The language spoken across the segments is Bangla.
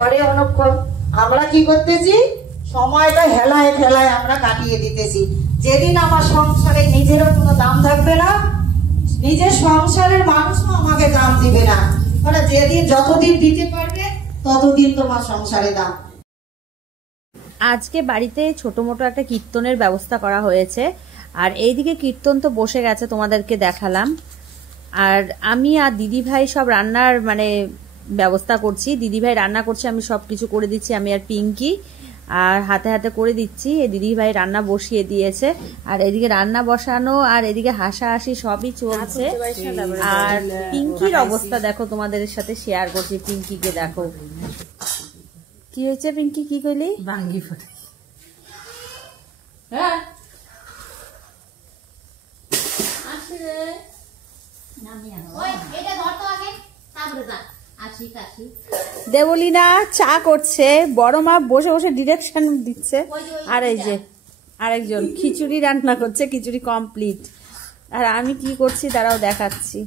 পরে অনেকক্ষণ আমরা কি করতেছি, সময়টা হেলায় ফেলায় আমরা কাটিয়ে দিতেছি। যেদিন আমার সংসারে নিজেরও কোনো দাম থাকবে না, নিজের সংসারের মানুষও আমাকে দাম দিবে না, মানে যেদিন যতদিন দিতে পারবে ততদিন তোমার সংসারে দাম। আজকে বাড়িতে ছোট মোটো একটা কীর্তনের ব্যবস্থা করা হয়েছে, আর এইদিকে কীর্তন তো বসে গেছে, তোমাদেরকে দেখালাম। আর আমি আর দিদিভাই সব রান্নার ব্যবস্থা করছি। দিদিভাই রান্না করছে, আমি সব কিছু করে দিচ্ছি, আমি আর পিঙ্কি, আর হাতে হাতে করে দিচ্ছি। দিদিভাই রান্না বসিয়ে দিয়েছে, আর এদিকে রান্না বসানো আর এদিকে হাসাহাসি সবই চলছে। আর পিঙ্কির অবস্থা দেখো, তোমাদের সাথে শেয়ার করছি। পিঙ্কিকে দেখো কি হয়েছে। পিঙ্কি কি কইলি? ভাঙ্গি ফোটে। দেবলীনা চা করছে, বড় মা বসে বসে ডিরেকশন দিচ্ছে, আর এই যে আরেকজন খিচুড়ি রান্না করছে, খিচুড়ি কমপ্লিট। আর আমি কি করছি তারাও দেখাচ্ছি।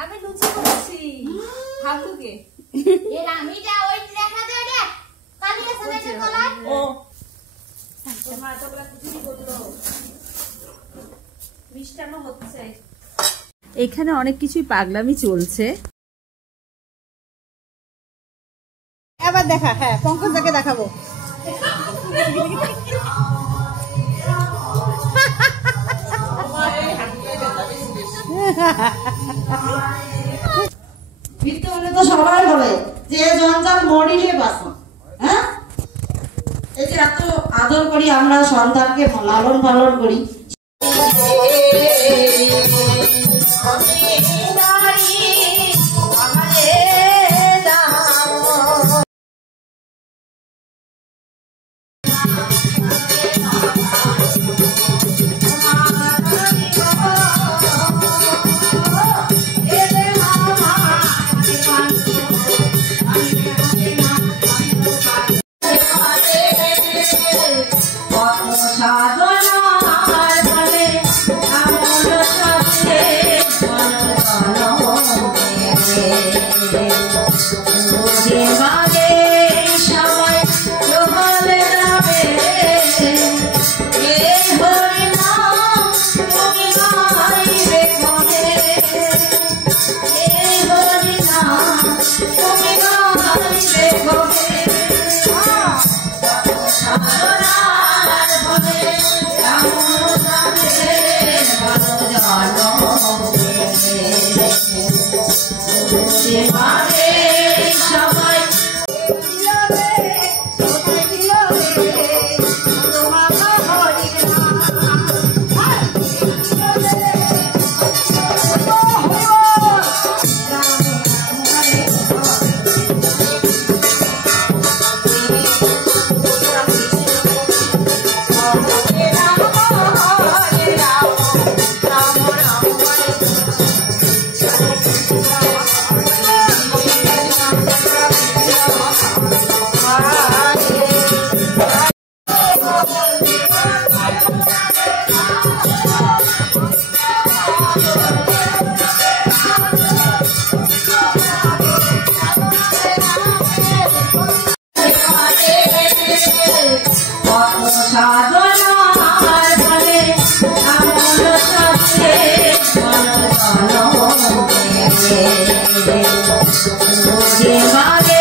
আমি লুচি করছি। হাতুকে এখানে অনেক কিছুই পাগলামি চলছে। এবার দেখা, হ্যাঁ পঙ্কজদাকে দেখাবো। ফিরতে হলে তো সবাই বলে যে জঞ্জাল মরিলে বাঁচো। হ্যাঁ, এই যে এত আদর করি আমরা সন্তানকে, লালন পালন করি, Yeah.